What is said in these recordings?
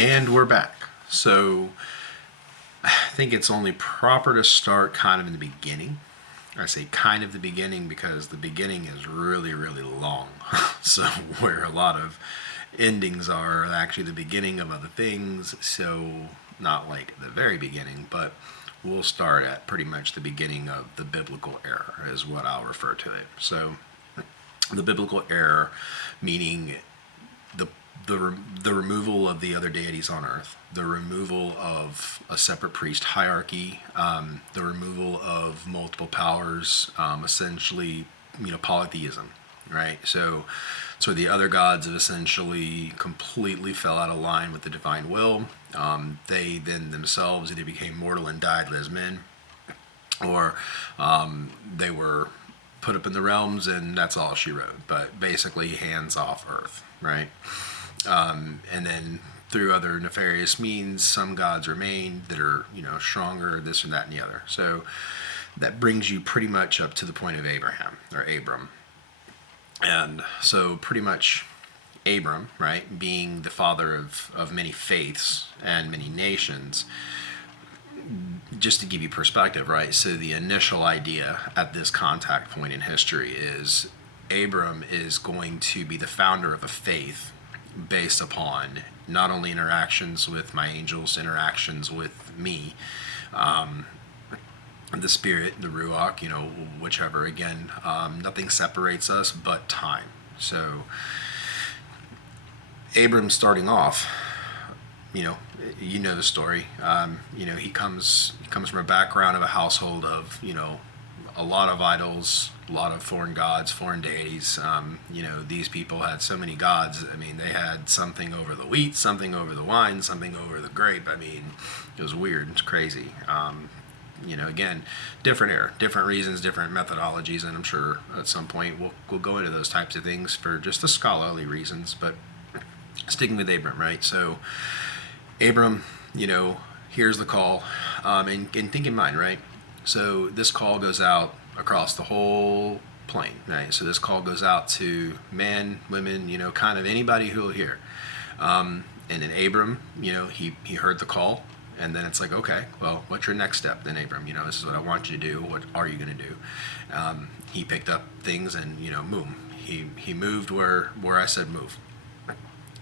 And we're back. So I think it's only proper to start kind of in the beginning. I say kind of the beginning because the beginning is really, really long. So where a lot of endings are actually the beginning of other things. So not like the very beginning, but we'll start at pretty much the beginning of the biblical era is what I'll refer to it. So the biblical era, meaning the the removal of the other deities on earth, the removal of a separate priest hierarchy, the removal of multiple powers, essentially, polytheism, right? So the other gods have essentially completely fell out of line with the divine will. They then themselves either became mortal and died as men, or they were put up in the realms, and that's all she wrote. But basically, hands off Earth, right? And then through other nefarious means, some gods remain that are, stronger, this and that and the other. So that brings you pretty much up to the point of Abraham or Abram. And so pretty much Abram, right, being the father of many faiths and many nations, just to give you perspective, right? So the initial idea at this contact point in history is Abram is going to be the founder of a faith based upon not only interactions with my angels, interactions with me, the spirit, the ruach, whichever. Again, nothing separates us but time. So Abram starting off, the story. He comes from a background of a household of a lot of idols, a lot of foreign gods, foreign deities. These people had so many gods. I mean, they had something over the wheat, something over the wine, something over the grape. I mean, it was weird. It's crazy. Again, different era, different reasons, different methodologies, and I'm sure at some point we'll go into those types of things for just the scholarly reasons. But sticking with Abram, right? So Abram, here's the call, and think in mind, right? So this call goes out across the whole plane, right? So this call goes out to men, women, kind of anybody who will hear. And then Abram, he heard the call, and then it's like, okay, well, what's your next step then, Abram? This is what I want you to do. What are you going to do? He picked up things and, boom. He moved where I said move.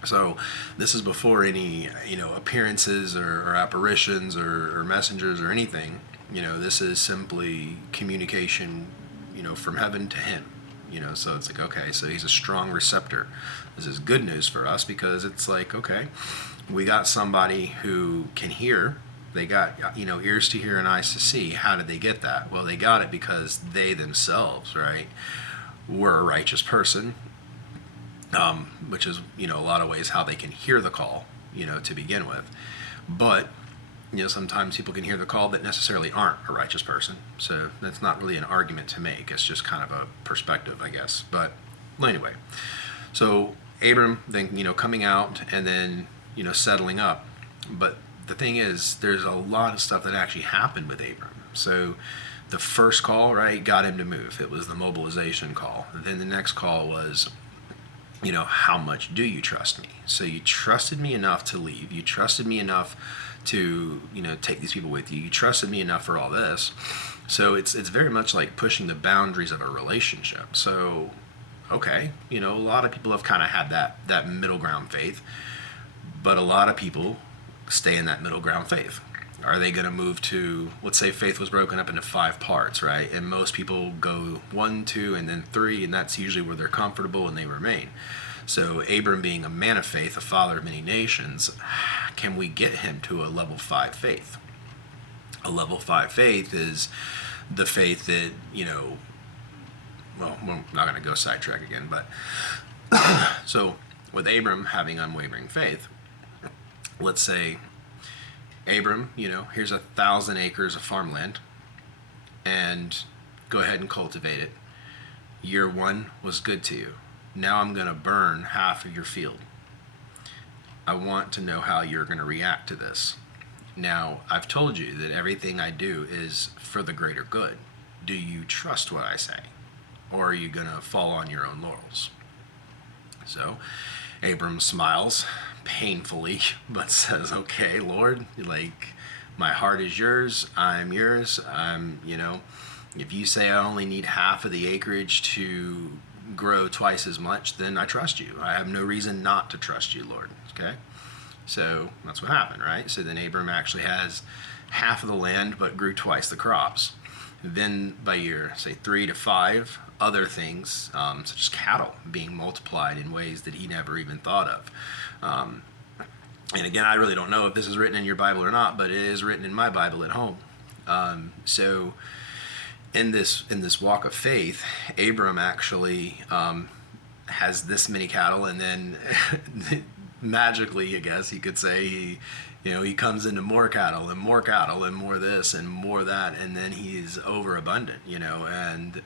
So this is before any, appearances or apparitions or messengers or anything. This is simply communication, from heaven to him. So it's like, okay, so he's a strong receptor. This is good news for us because it's like, okay, we got somebody who can hear. They got, ears to hear and eyes to see. How did they get that? Well, they got it because they themselves, right, were a righteous person, which is, a lot of ways how they can hear the call, to begin with. But sometimes people can hear the call that necessarily aren't a righteous person. So that's not really an argument to make. It's just kind of a perspective, I guess. But anyway, so Abram then, coming out and then, settling up. But the thing is, there's a lot of stuff that actually happened with Abram. So the first call, right, got him to move. It was the mobilization call. Then the next call was, how much do you trust me? So you trusted me enough to leave. You trusted me enough to, take these people with you. You trusted me enough for all this. So it's very much like pushing the boundaries of a relationship. So, okay, a lot of people have kind of had that middle ground faith, but a lot of people stay in that middle ground faith. Are they going to move to, let's say faith was broken up into 5 parts, right? And most people go 1, 2, and then 3, and that's usually where they're comfortable and they remain. So Abram being a man of faith, a father of many nations, can we get him to a level 5 faith? A level 5 faith is the faith that, well, we're not going to go sidetrack again, but so with Abram having unwavering faith, let's say Abram, here's 1,000 acres of farmland and go ahead and cultivate it. Year 1 was good to you. Now I'm going to burn half of your field. I want to know how you're going to react to this. Now, I've told you that everything I do is for the greater good. Do you trust what I say? Or are you going to fall on your own laurels? So Abram smiles, painfully, but says, okay, Lord, like, my heart is yours, I'm yours. If you say I only need half of the acreage to grow twice as much, then I trust you. I have no reason not to trust you, Lord. Okay? So that's what happened, right? So then Abram actually has half of the land, but grew twice the crops. Then by year, say 3 to 5, other things, such as cattle being multiplied in ways that he never even thought of. And again, I really don't know if this is written in your Bible or not, but it is written in my Bible at home. So in this walk of faith, Abram actually has this many cattle, and then magically, I guess you could say, he comes into more cattle and more cattle and more this and more that, and then he's overabundant, and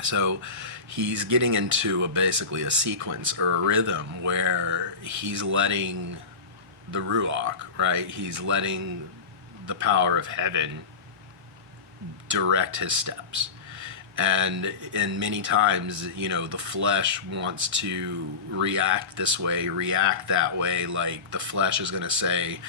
so he's getting into basically a sequence or a rhythm where he's letting the Ruach, right? He's letting the power of heaven direct his steps. And many times, the flesh wants to react this way, react that way. Like the flesh is going to say,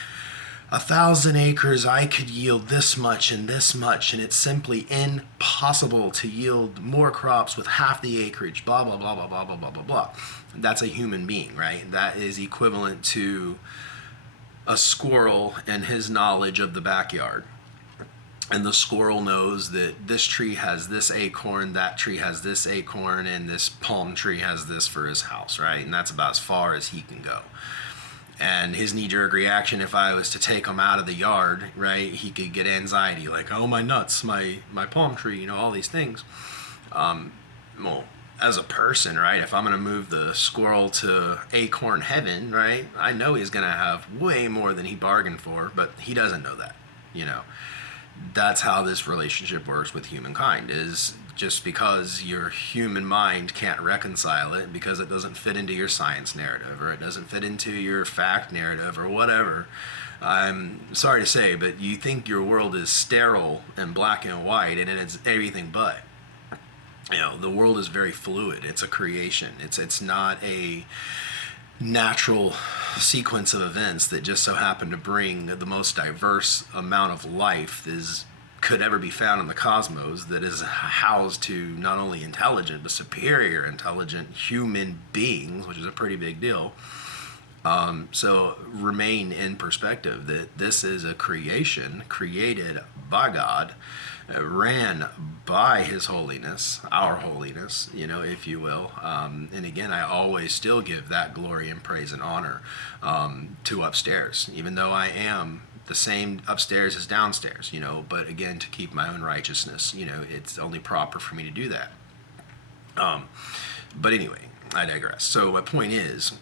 1,000 acres, I could yield this much and this much, and it's simply impossible to yield more crops with half the acreage, blah, blah, blah, blah, blah, blah, blah, blah, blah. That's a human being, right? That is equivalent to a squirrel and his knowledge of the backyard. And the squirrel knows that this tree has this acorn, that tree has this acorn, and this palm tree has this for his house, right? And that's about as far as he can go. And his knee-jerk reaction, if I was to take him out of the yard, right, he could get anxiety, like, oh, my nuts, my palm tree, all these things. Well, as a person, right, if I'm going to move the squirrel to acorn heaven, right, I know he's going to have way more than he bargained for, but he doesn't know that, That's how this relationship works with humankind, is just because your human mind can't reconcile it because it doesn't fit into your science narrative or it doesn't fit into your fact narrative or whatever. I'm sorry to say, but you think your world is sterile and black and white, and it's everything but. The world is very fluid. It's a creation. It's not a natural sequence of events that just so happen to bring the most diverse amount of life could ever be found in the cosmos, that is housed to not only intelligent but superior intelligent human beings, which is a pretty big deal. So remain in perspective that this is a creation created by God, ran by His holiness, our holiness, if you will. And again, I always still give that glory and praise and honor to upstairs, even though I am the same upstairs as downstairs, but again, to keep my own righteousness, it's only proper for me to do that. But anyway, I digress. So my point is,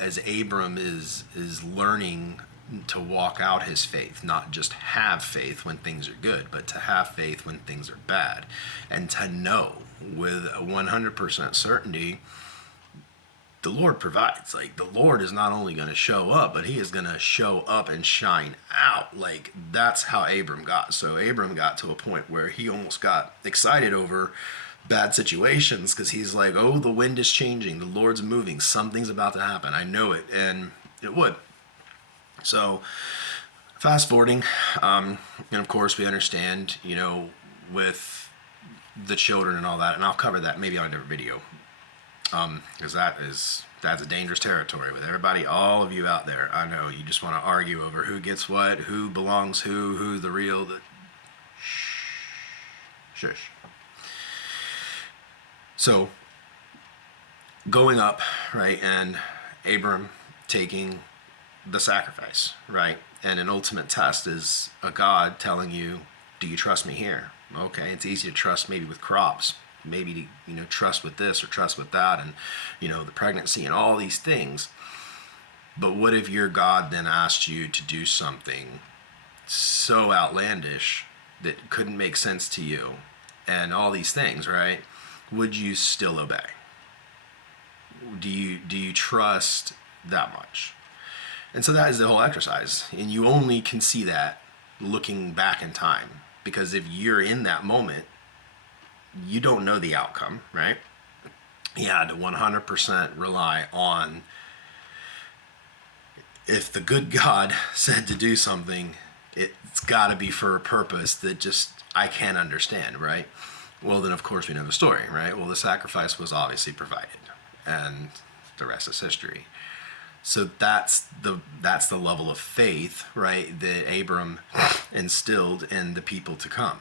as Abram is learning to walk out his faith, not just have faith when things are good, but to have faith when things are bad, and to know with 100% certainty the Lord provides. Like, the Lord is not only going to show up, but He is going to show up and shine out. Like, that's how Abram got. So Abram got to a point where he almost got excited over bad situations because he's like, oh, the wind is changing, the Lord's moving, something's about to happen, I know it, and it would. So fast forwarding, and of course we understand, with the children and all that, and I'll cover that maybe on a different video, because that's a dangerous territory with everybody, all of you out there. I know you just want to argue over who gets what, who belongs who's the real, shush. So going up, right, and Abram taking the sacrifice, right, and an ultimate test is a God telling you, do you trust me here? Okay, it's easy to trust maybe with crops, maybe to trust with this or trust with that, and the pregnancy and all these things. But what if your God then asked you to do something so outlandish that couldn't make sense to you, and all these things, right? Would you still obey? Do you trust that much? And so that is the whole exercise. And you only can see that looking back in time. Because if you're in that moment, you don't know the outcome, right? You had to 100% rely on if the good God said to do something, it's got to be for a purpose that just I can't understand, right? Well, then of course we know the story, right? Well, the sacrifice was obviously provided, and the rest is history. So that's the level of faith, right, that Abram instilled in the people to come.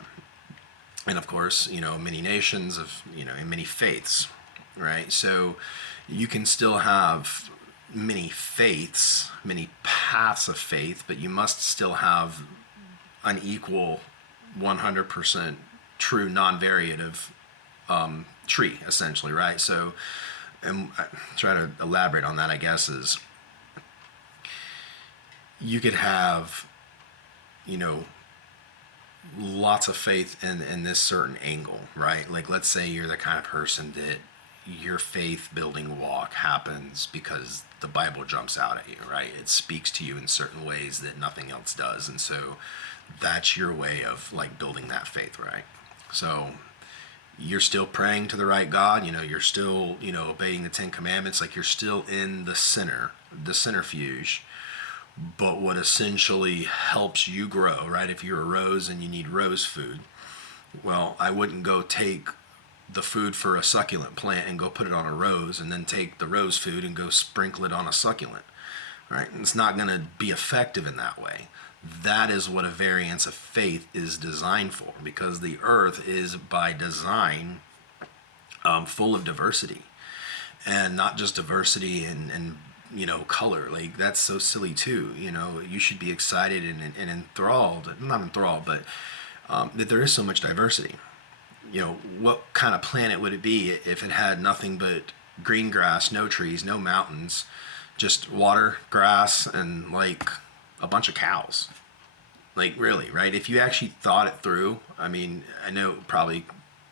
And of course, many nations of, in many faiths, right? So you can still have many faiths, many paths of faith, but you must still have an equal 100% true non-variative tree, essentially, right? So, and I try to elaborate on that, I guess, is you could have, you know, lots of faith in this certain angle, right? Like, let's say you're the kind of person that your faith building walk happens because the Bible jumps out at you, right? It speaks to you in certain ways that nothing else does. And so that's your way of like building that faith, right? So you're still praying to the right God, you're still, obeying the Ten Commandments, like you're still in the center, the centrifuge. But what essentially helps you grow, right? If you're a rose and you need rose food, well, I wouldn't go take the food for a succulent plant and go put it on a rose and then take the rose food and go sprinkle it on a succulent, right? It's not going to be effective in that way. That is what a variance of faith is designed for, because the earth is by design full of diversity, and not just diversity in color. Like, that's so silly too. You should be excited and enthralled, not enthralled, but that there is so much diversity. What kind of planet would it be if it had nothing but green grass, no trees, no mountains, just water, grass, and like a bunch of cows? Like, really, right? If you actually thought it through, I mean, I know it probably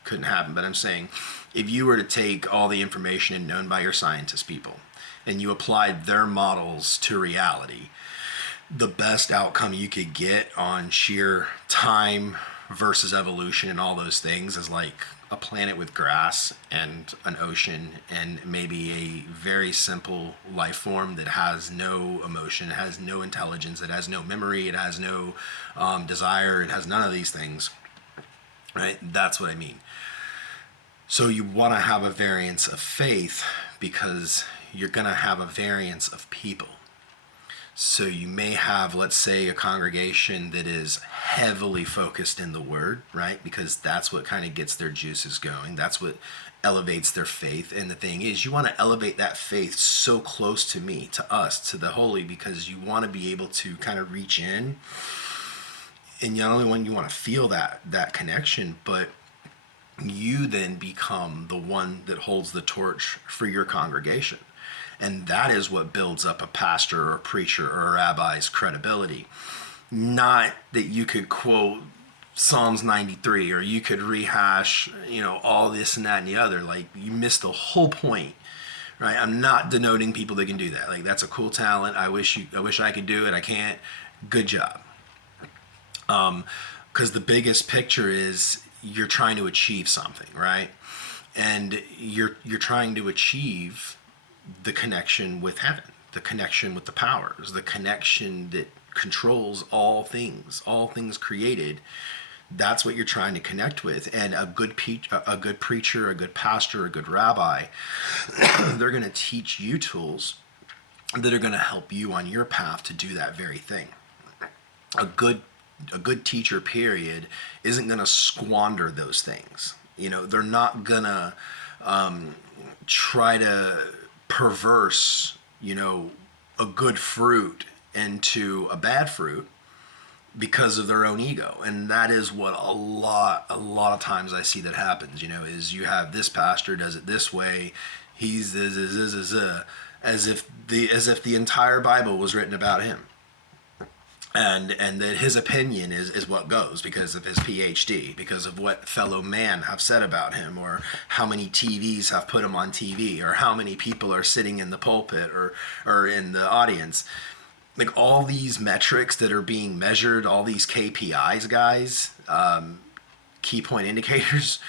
couldn't happen, but I'm saying if you were to take all the information known by your scientist people and you applied their models to reality, the best outcome you could get on sheer time versus evolution and all those things is like a planet with grass and an ocean and maybe a very simple life form that has no emotion, it has no intelligence, it has no memory, it has no desire, it has none of these things, right? That's what I mean. So you want to have a variance of faith because you're going to have a variance of people. So you may have, let's say, a congregation that is heavily focused in the Word, right? Because that's what kind of gets their juices going. That's what elevates their faith. And the thing is, you want to elevate that faith so close to me, to us, to the holy, because you want to be able to kind of reach in. And not only when you want to feel that connection, but you then become the one that holds the torch for your congregation. And that is what builds up a pastor or a preacher or a rabbi's credibility. Not that you could quote Psalms 93 or you could rehash, all this and that and the other. Like, you missed the whole point, right? I'm not denoting people that can do that. Like, that's a cool talent. I wish I could do it. I can't. Good job. Because the biggest picture is you're trying to achieve something, right? And you're trying to achieve the connection with heaven, the connection with the powers, the connection that controls all things created. That's what you're trying to connect with. And a good preacher, a good pastor, a good rabbi, they're going to teach you tools that are going to help you on your path to do that very thing. A good teacher, period, isn't going to squander those things. They're not going to try to perverse, a good fruit into a bad fruit because of their own ego. And that is what a lot of times I see that happens, is you have this pastor does it this way, he's this, as if the entire Bible was written about him. And that his opinion is what goes because of his PhD, because of what fellow man have said about him, or how many TVs have put him on TV, or how many people are sitting in the pulpit or in the audience. Like, all these metrics that are being measured, all these KPIs, guys, key point indicators,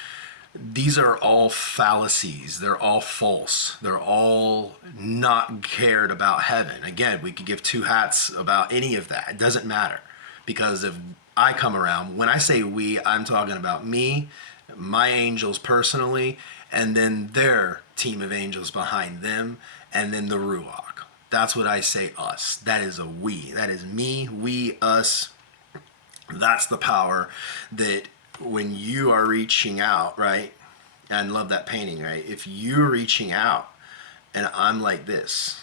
these are all fallacies. They're all false. They're all not cared about heaven. Again, we could give two hats about any of that. It doesn't matter. Because if I come around, when I say we, I'm talking about me, my angels personally, and then their team of angels behind them, and then the Ruach. That's what I say us. That is a we. That is me, we, us. That's the power that when you are reaching out, right? And I love that painting, right? If you're reaching out and I'm like this,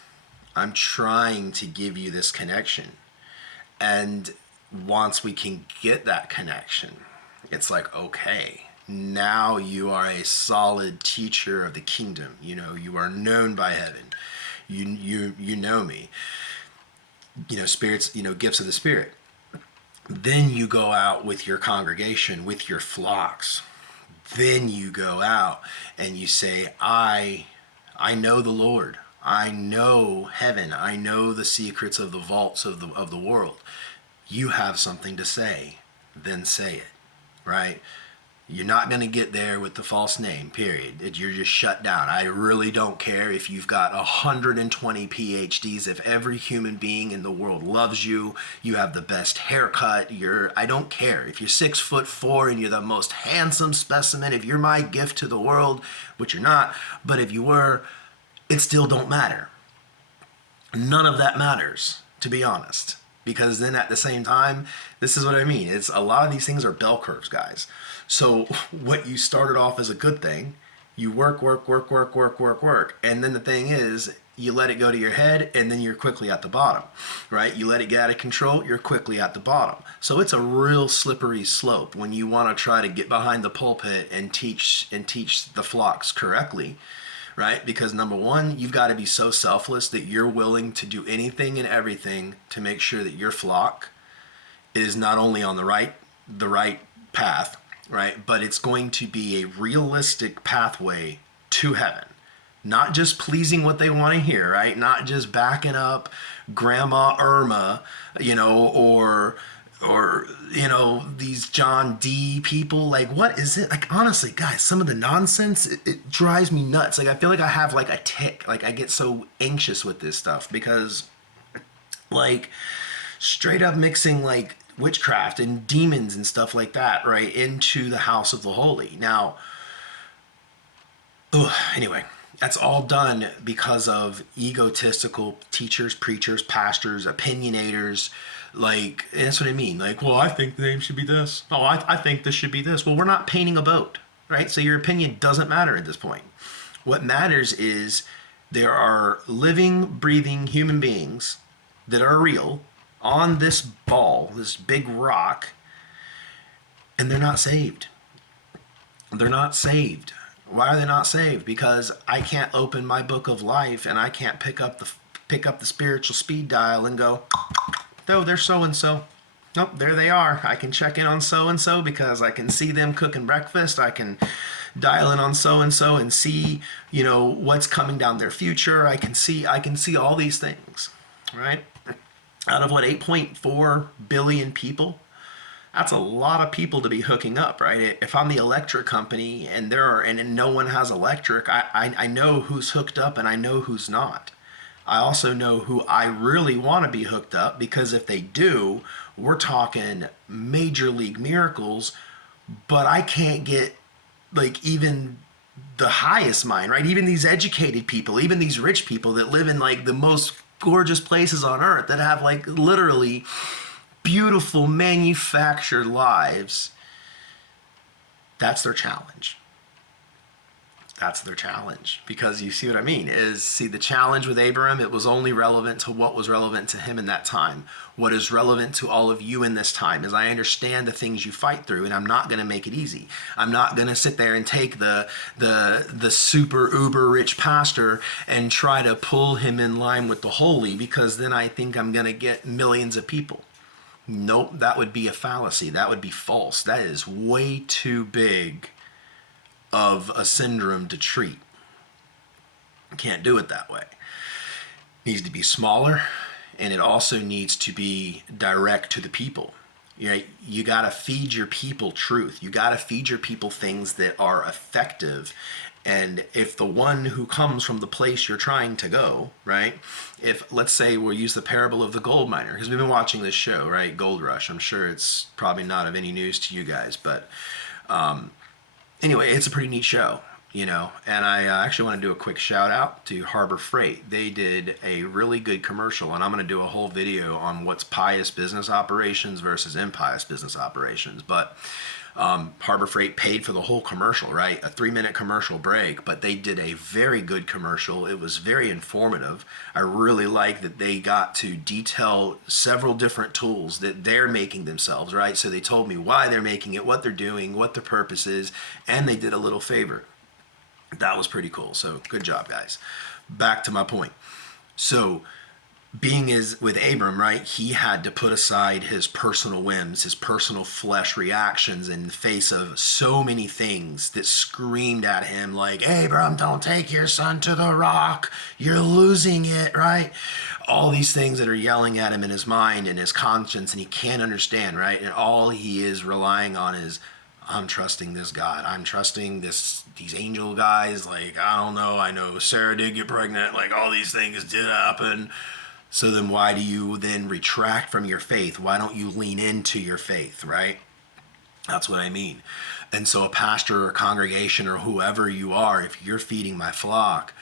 I'm trying to give you this connection. And once we can get that connection, it's like, okay, now you are a solid teacher of the kingdom. You know, you are known by heaven. You know me. You know, spirits, you know, gifts of the Spirit. Then you go out with your congregation, with your flocks. Then you go out and you say, I know the Lord. I know heaven. I know the secrets of the vaults of the world. You have something to say, then say it, right? You're not going to get there with the false name, period. You're just shut down. I really don't care if you've got 120 PhDs. If every human being in the world loves you, you have the best haircut. I don't care. If you're 6'4" and you're the most handsome specimen, if you're my gift to the world, which you're not, but if you were, it still don't matter. None of that matters, to be honest. Because then at the same time, this is what I mean. It's a lot of these things are bell curves, guys. So what you started off as a good thing, you work. And then the thing is, you let it go to your head and then you're quickly at the bottom, right? You let it get out of control, you're quickly at the bottom. So it's a real slippery slope when you want to try to get behind the pulpit and teach the flocks correctly. Right? Because number one, you've got to be so selfless that you're willing to do anything and everything to make sure that your flock is not only on the right path, right? But it's going to be a realistic pathway to heaven. Not just pleasing what they want to hear, right? Not just backing up Grandma Irma, you know, or you know, these John D people. Like, what is it? Like, honestly, guys, some of the nonsense, it drives me nuts. Like, I feel like I have like a tick. Like, I get so anxious with this stuff because, like, straight up mixing like witchcraft and demons and stuff like that, right, into the house of the holy. Now, anyway, that's all done because of egotistical teachers, preachers, pastors, opinionators. Like, that's what I mean. Like, well, I think the name should be this. Oh, I think this should be this. Well, we're not painting a boat, right? So your opinion doesn't matter at this point. What matters is there are living, breathing human beings that are real on this ball, this big rock, and they're not saved. They're not saved. Why are they not saved? Because I can't open my book of life and I can't pick up the spiritual speed dial and go, oh, they're so-and-so. Nope, there they are. I can check in on so-and-so because I can see them cooking breakfast. I can dial in on so-and-so and see, you know, what's coming down their future. I can see all these things, right? Out of what, 8.4 billion people? That's a lot of people to be hooking up, right? If I'm the electric company and no one has electric, I know who's hooked up and I know who's not. I also know who I really want to be hooked up, because if they do, we're talking major league miracles, but I can't get like even the highest mind, right? Even these educated people, even these rich people that live in like the most gorgeous places on earth that have like literally beautiful manufactured lives, that's their challenge. That's their challenge. Because you see what I mean? The challenge with Abraham, it was only relevant to what was relevant to him in that time. What is relevant to all of you in this time is I understand the things you fight through, and I'm not going to make it easy. I'm not going to sit there and take the super uber rich pastor and try to pull him in line with the holy, because then I think I'm going to get millions of people. Nope, that would be a fallacy. That would be false. That is way too big of a syndrome to treat. Can't do it that way. It needs to be smaller, and it also needs to be direct to the people. You got to feed your people truth. You got to feed your people things that are effective. And if the one who comes from the place you're trying to go, right? If, let's say, we'll use the parable of the gold miner, because we've been watching this show, right? Gold Rush. I'm sure it's probably not of any news to you guys, but anyway, it's a pretty neat show, And I actually want to do a quick shout out to Harbor Freight. They did a really good commercial, and I'm going to do a whole video on what's pious business operations versus impious business operations. But Harbor Freight paid for the whole commercial, right? A 3-minute commercial break, but they did a very good commercial. It was very informative. I really like that they got to detail several different tools that they're making themselves, right? So they told me why they're making it, what they're doing, what the purpose is, and they did a little favor. That was pretty cool. So good job, guys. Back to my point. So being is with Abram, right? He had to put aside his personal whims, his personal flesh reactions in the face of so many things that screamed at him like, Abram, don't take your son to the rock. You're losing it, right? All these things that are yelling at him in his mind and his conscience, and he can't understand, right? And all he is relying on is, I'm trusting this God. I'm trusting these angel guys. Like, I don't know. I know Sarah did get pregnant. Like, all these things did happen. So then why do you then retract from your faith? Why don't you lean into your faith, right? That's what I mean. And so a pastor or congregation or whoever you are, if you're feeding my flock,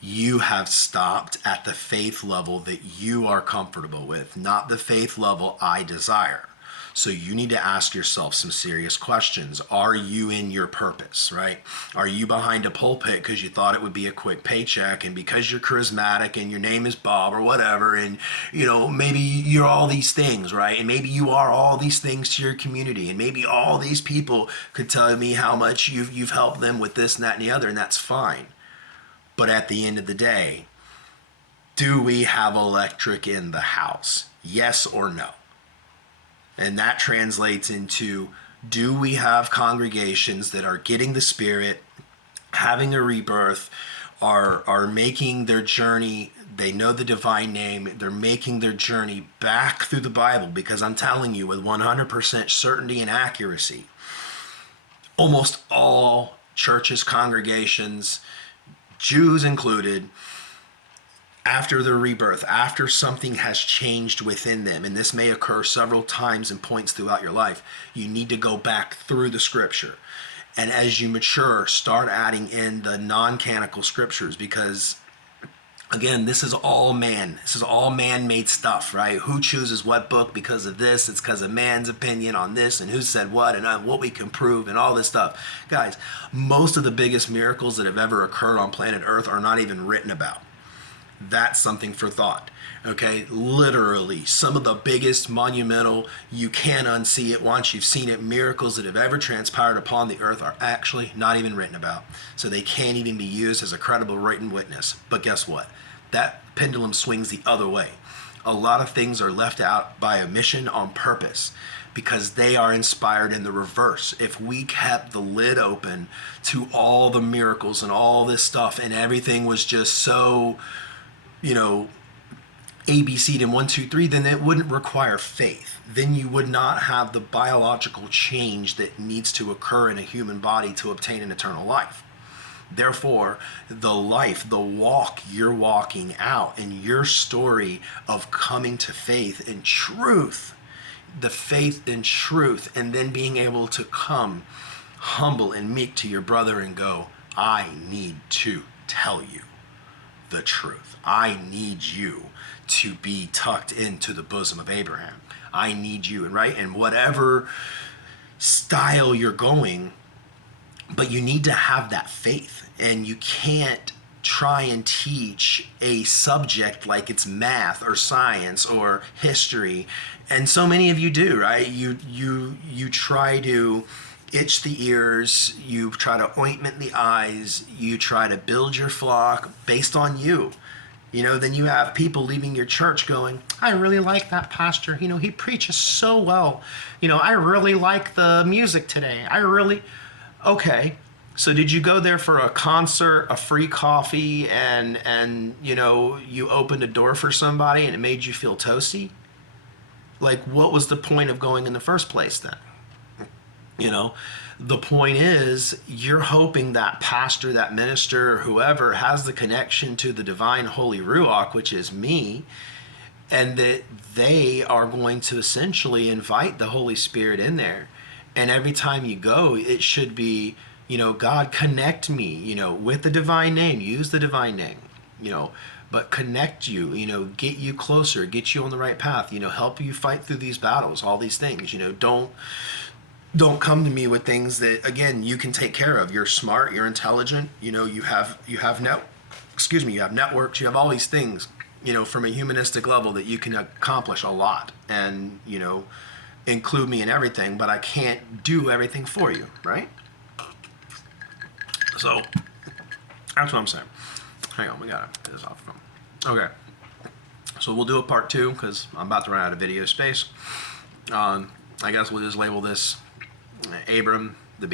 you have stopped at the faith level that you are comfortable with, not the faith level I desire. So you need to ask yourself some serious questions. Are you in your purpose, right? Are you behind a pulpit because you thought it would be a quick paycheck, and because you're charismatic and your name is Bob or whatever, and maybe you're all these things, right? And maybe you are all these things to your community, and maybe all these people could tell me how much you've helped them with this and that and the other, and that's fine. But at the end of the day, do we have electric in the house? Yes or no? And that translates into, do we have congregations that are getting the Spirit, having a rebirth, are making their journey, they know the divine name, they're making their journey back through the Bible? Because I'm telling you with 100% certainty and accuracy, almost all churches, congregations, Jews included, after their rebirth, after something has changed within them, and this may occur several times and points throughout your life, you need to go back through the scripture. And as you mature, start adding in the non-canonical scriptures, because again, this is all man. This is all man-made stuff, right? Who chooses what book because of this? It's because of man's opinion on this, and who said what, and what we can prove, and all this stuff. Guys, most of the biggest miracles that have ever occurred on planet Earth are not even written about. That's something for thought, okay? Literally, some of the biggest monumental, you can't unsee it once you've seen it, miracles that have ever transpired upon the earth are actually not even written about. So they can't even be used as a credible written witness. But guess what? That pendulum swings the other way. A lot of things are left out by omission on purpose, because they are inspired in the reverse. If we kept the lid open to all the miracles and all this stuff, and everything was just so, ABC'd in 1, 2, 3, then it wouldn't require faith. Then you would not have the biological change that needs to occur in a human body to obtain an eternal life. Therefore, the life, the walk you're walking out in your story of coming to faith in truth, the faith in truth, and then being able to come humble and meek to your brother and go, I need to tell you the truth. I need you to be tucked into the bosom of Abraham. I need you, and whatever style you're going, but you need to have that faith, and you can't try and teach a subject like it's math or science or history, and so many of you do, right? You try to itch the ears, you try to ointment the eyes, you try to build your flock based on you. Then you have people leaving your church going, I really like that pastor. He preaches so well. I really like the music today. Okay. So did you go there for a concert, a free coffee, and you opened a door for somebody and it made you feel toasty? like, what was the point of going in the first place then? You know, the point is you're hoping that pastor, that minister, or whoever has the connection to the divine Holy Ruach, which is me, and that they are going to essentially invite the Holy Spirit in there. And every time you go, it should be, God, connect me, with the divine name, use the divine name, but connect you, get you closer, get you on the right path, help you fight through these battles, all these things. Don't come to me with things that, again, you can take care of. You're smart, you're intelligent, you have you have networks, you have all these things, from a humanistic level that you can accomplish a lot and, include me in everything, but I can't do everything for you, right? So that's what I'm saying. Hang on, we gotta get this off the phone. Okay, so we'll do a part 2 because I'm about to run out of video space. I guess we'll just label this Abram